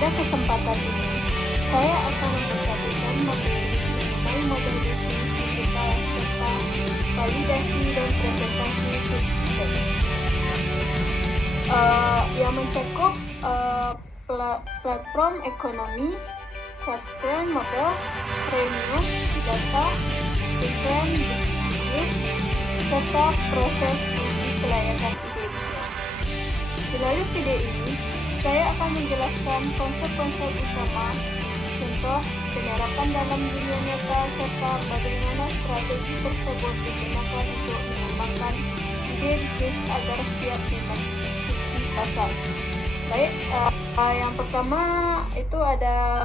Pada kesempatan ini, saya akan memperhatikan materi mengenai model bisnis digital serta validasi dan presentasi sistem yang mencakup platform ekonomi, software model, premium, data, desain bisnis, serta proses uji kelayakan ide bisnis. Melalui video ini, saya akan menjelaskan konsep-konsep utama, contoh penerapan dalam dunia nyata, serta bagaimana strategi tersebut digunakan untuk mengembangkan ide bisnis agar siap dimasuki pasar. Baik, yang pertama itu ada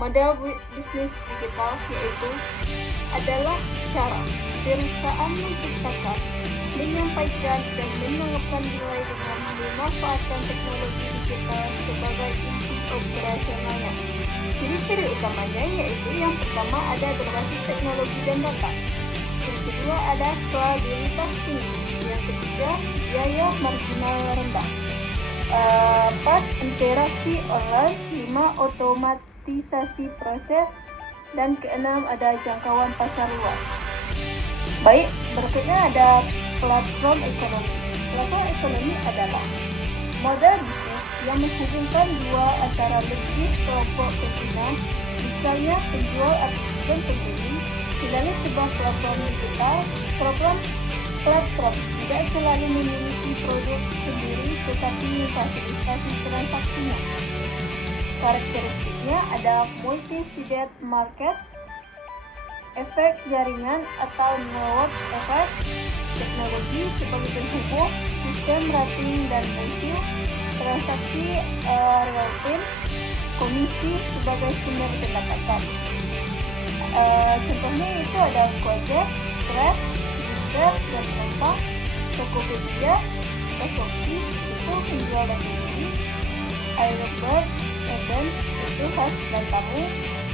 model bisnis digital, yaitu adalah cara perusahaan menciptakan, menyampaikan, dan menerapkan nilai dengan memanfaatkan teknologi digital sebagai inti operasionalnya. Ciri-ciri utamanya yaitu yang pertama ada berbasis teknologi dan data, yang kedua ada stabilitas tinggi, yang ketiga biaya marginal rendah, 4 interaksi online, 5 otomatisasi proses, dan keenam ada jangkauan pasar luas. Baik, berikutnya ada platform ekonomi. Platform ekonomi adalah model bisnis yang menghubungkan dua antara lebih kelompok pengguna, misalnya penjual dan pembeli, melalui sebuah platform digital. Platform tidak selalu memiliki produk sendiri, tetapi memfasilitasi transaksinya. Karakteristiknya ada multi-sided market, efek jaringan atau network effect, teknologi sebagai penghubung, sistem rating dan review, transaksi real time, komisi sebagai sumber pendapatan. Contohnya itu ada Gojek, Grab, Uber, dan Penumpang, Tokopedia, Shopee itu penjual dan pembeli, Airbnb, Eden itu host dan tamu,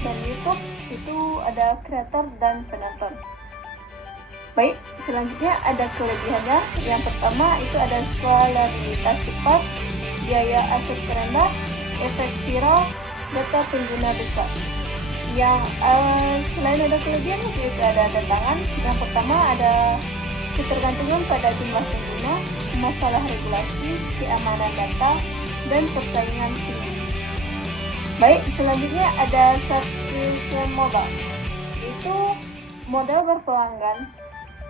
dan YouTube itu ada kreator dan penonton. Baik, selanjutnya ada kelebihannya. Yang pertama itu ada skalabilitas cepat, biaya akses rendah, efek viral, data pengguna besar. Yang selain ada kelebihan itu ada tantangan. Yang pertama ada ketergantungan pada jumlah pengguna, masalah regulasi, keamanan data, dan persaingan tinggi. Baik, selanjutnya ada subscription model, yaitu model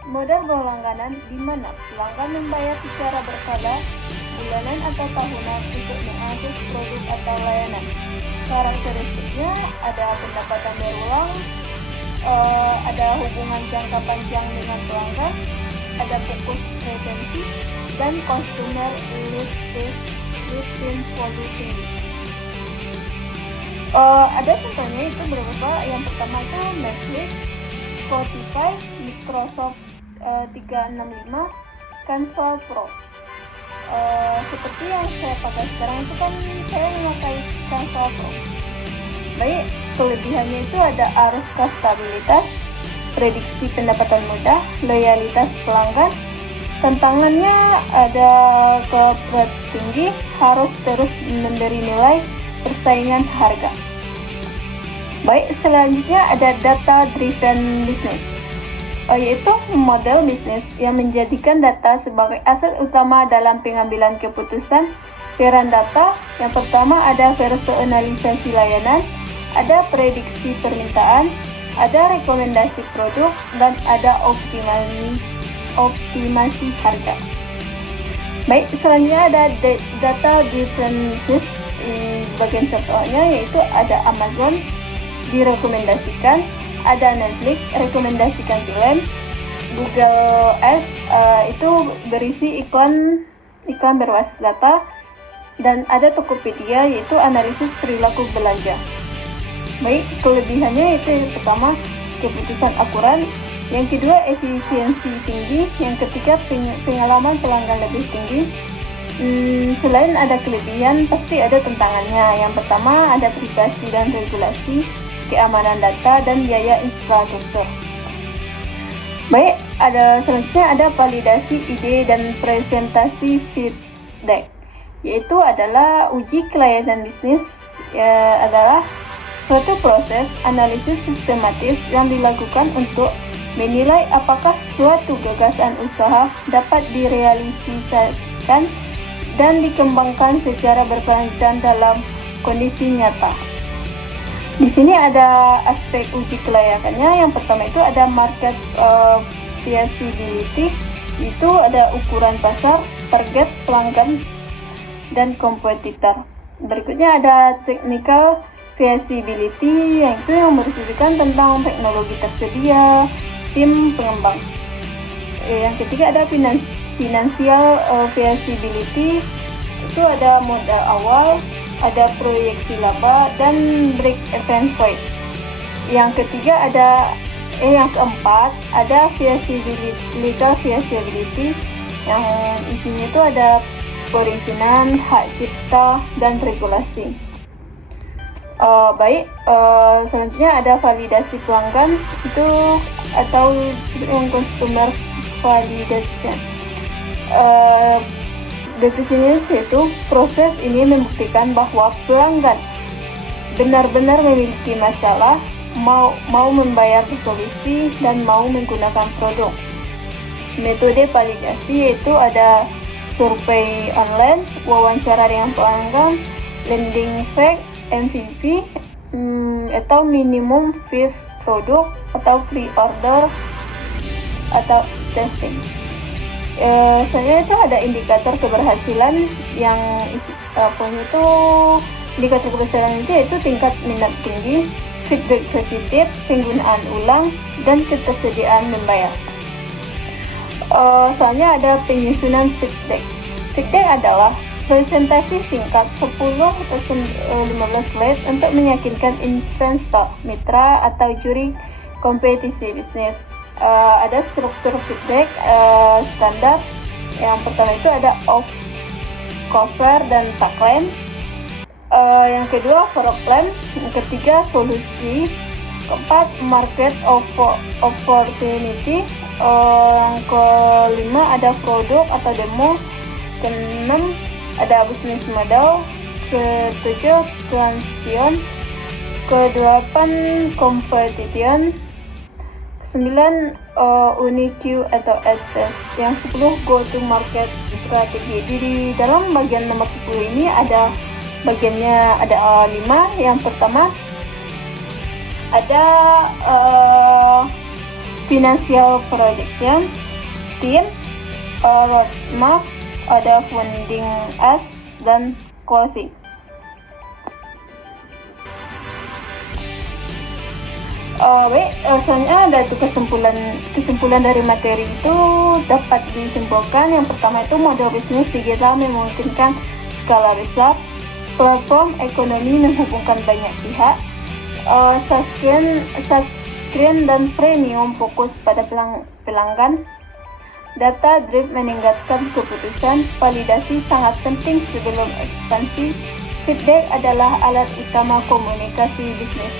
berlangganan di mana pelanggan membayar secara berkala, bulanan atau tahunan untuk mengakses produk atau layanan. Karakteristiknya ada pendapatan berulang, ada hubungan jangka panjang dengan pelanggan, ada fokus retensi, dan consumer lifetime value tinggi. Ada contohnya itu beberapa. Yang pertama itu Netflix, Spotify, Microsoft 365, Canva Pro. Seperti yang saya pakai sekarang itu kan saya memakai Canva Pro. Baik, kelebihannya itu ada arus stabilitas, prediksi pendapatan mudah, loyalitas pelanggan. Tantangannya ada keberat tinggi, harus terus memberi nilai, persaingan harga. Baik, selanjutnya ada data driven business, yaitu model bisnis yang menjadikan data sebagai aset utama dalam pengambilan keputusan. Peran data yang pertama ada personalisasi layanan, ada prediksi permintaan, ada rekomendasi produk, dan ada optimasi harga. Baik, selanjutnya ada data driven business. Di bagian contohnya yaitu ada Amazon direkomendasikan, ada Netflix rekomendasikan film, Google Ads itu berisi iklan berbasis data, dan ada Tokopedia yaitu analisis perilaku belanja. Baik, kelebihannya itu yang pertama keputusan akurat, yang kedua efisiensi tinggi, yang ketiga pengalaman pelanggan lebih tinggi. Selain ada kelebihan, pasti ada tantangannya. Yang pertama ada privasi dan regulasi, keamanan data, dan biaya infrastruktur. Baik, selanjutnya ada validasi ide dan presentasi feedback. yaitu adalah uji kelayakan bisnis, adalah suatu proses analisis sistematis yang dilakukan untuk menilai apakah suatu gagasan usaha dapat direalisasikan dan dikembangkan secara berkelanjutan dalam kondisi nyata. Di sini ada aspek uji kelayakannya. Yang pertama itu ada market feasibility, itu ada ukuran pasar, target pelanggan, dan kompetitor. Berikutnya ada technical feasibility, yaitu yang berisikan tentang teknologi tersedia, tim pengembang. Yang ketiga ada financial feasibility, itu ada modal awal, ada proyeksi laba, dan break-even point. Yang ketiga yang keempat ada legal feasibility, yang isinya itu ada perizinan, hak cipta, dan regulasi. Selanjutnya ada validasi pelanggan, itu atau yang consumer validation. Definisinya yaitu proses ini membuktikan bahwa pelanggan benar-benar memiliki masalah, mau membayar solusi, dan mau menggunakan produk. Metode validasi yaitu ada survei online, wawancara dengan pelanggan, landing page, MVP, atau minimum viable product, atau pre-order, atau testing. Selanjutnya itu ada indikator keberhasilan, yang itu indikator keberhasilan itu yaitu tingkat minat tinggi, feedback positif, penggunaan ulang, dan ketersediaan membayar. Selanjutnya ada penyusunan feedback. Feedback adalah presentasi singkat 10 atau 15 slide untuk meyakinkan investor, mitra, atau juri kompetisi bisnis. Ada struktur feedback standar. Yang pertama itu ada off, cover, dan tagline. Yang kedua problem, yang ketiga solusi, keempat market opportunity, yang kelima ada produk atau demo, keenam ada business model, ketujuh transition, kedelapan competition, kesembilan unique atau access, yang 10 go to market strategi. Di dalam bagian nomor 10 ini ada bagiannya ada 5. Yang pertama ada financial projection, team, roadmap, ada funding ask, dan closing. Selanjutnya ada itu kesimpulan dari materi itu dapat disimpulkan. Yang pertama itu model bisnis digital memungkinkan skala besar, platform ekonomi menghubungkan banyak pihak, subscription dan premium fokus pada pelanggan, data driven meningkatkan keputusan, validasi sangat penting sebelum ekspansi, feedback adalah alat utama komunikasi bisnis.